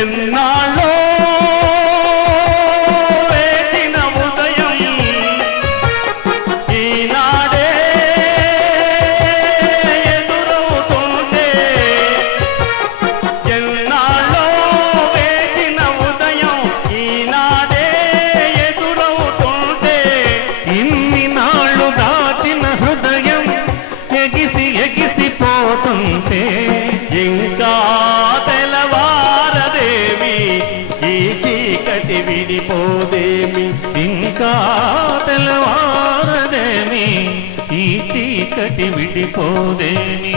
ఎన్నాళ్ళో వేచిన ఉదయం ఈనాడే ఎదురవుతుంటే, ఎన్నాళ్ళో వేచిన ఉదయం ఈనాడే ఎదురవుతుంటే, ఇన్ని నాళ్ళు దాచిన హృదయం ఎగిసి ఎగిసిపోతుంటే, ఇంకా తెలవారదేమి ఈ చీకటి విడిపోదేమి, ఇంకా తెలవారదేమి ఈ చీకటి విడిపోదేమి.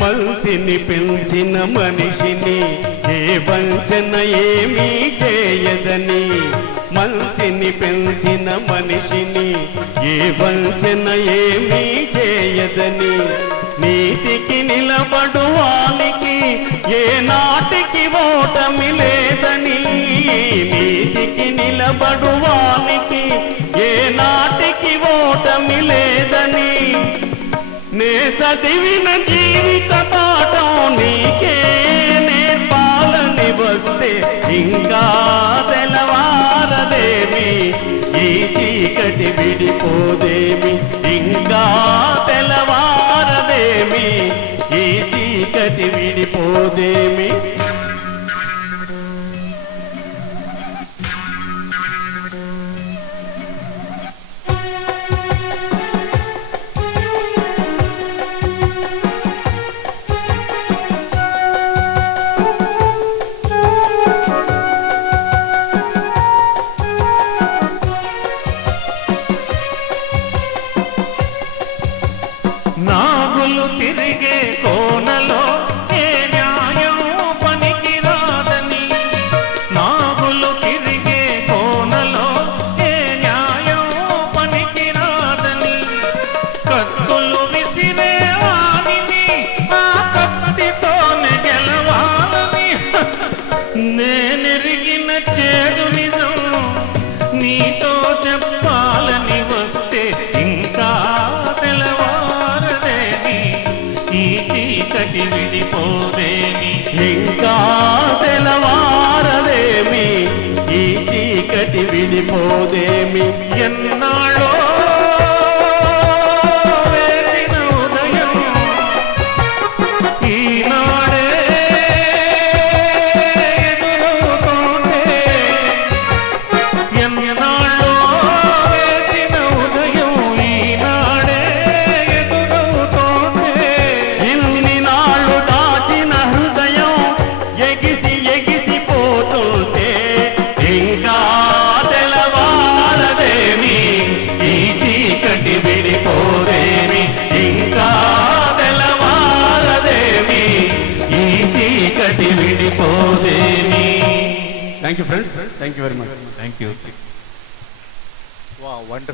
మంచిని పెంచిన మనిషిని ఏ వంచన ఏమీ చేయదని, మంచిని పెంచిన మనిషిని ఏ వంచన ఏమీ చేయదని, నీతికి నిలబడు వానికి ఏ నాటికి ఓటమి లేదని, నీతికి నిలబడు వానికి ఏ నాటికి ఓటమి లేదని, నే చదివిన జీవిత పాఠం నీకే నేర్పాలని వస్తే, ఇంకా తెలవారదేమి ఈ చీకటి విడిపోదేమి, ఇంకా తెలవారదేమి ఈ చీకటి విడిపోదేమి. నాగులు తిరిగే కోనలో ఏ న్యాయం పనికి రాదని, నాగులు తిరిగే కోనలో ఏ న్యాయం పనికి రాదని, కత్తులు విసిరే వాణిని ఆ కత్తితోనే గెలవాలని, నేనెరిగిన చెడు నిజం నీతో చెప్పాలని వస్తే, ఇంకా తెలవారదేమి ఈ చీకటి విడిపోదేమి, ఇంకా తెలవారదేమి ఈ చీకటి విడిపోదేమి. ఎన్నాళ్ళో వేచిన ఉదయం ఈనాడే ఎదురవుతుంటే, ఎన్నాళ్ళో వేచిన ఉదయం ఈనాడే ఎదురవుతుంటే, ఇన్ని నాళ్ళు దాచిన హృదయం ఎగిసి ఎగిసిపోతుంటే, ఇంకా తెలవారదేమి ఈ చీకటి విడిపోదేమి, ఇంకా తెలవారదేమి ఈ చీకటి విడిపోదేమి. Thank you friends, thank you very much. Thank you. Wow, wonderful.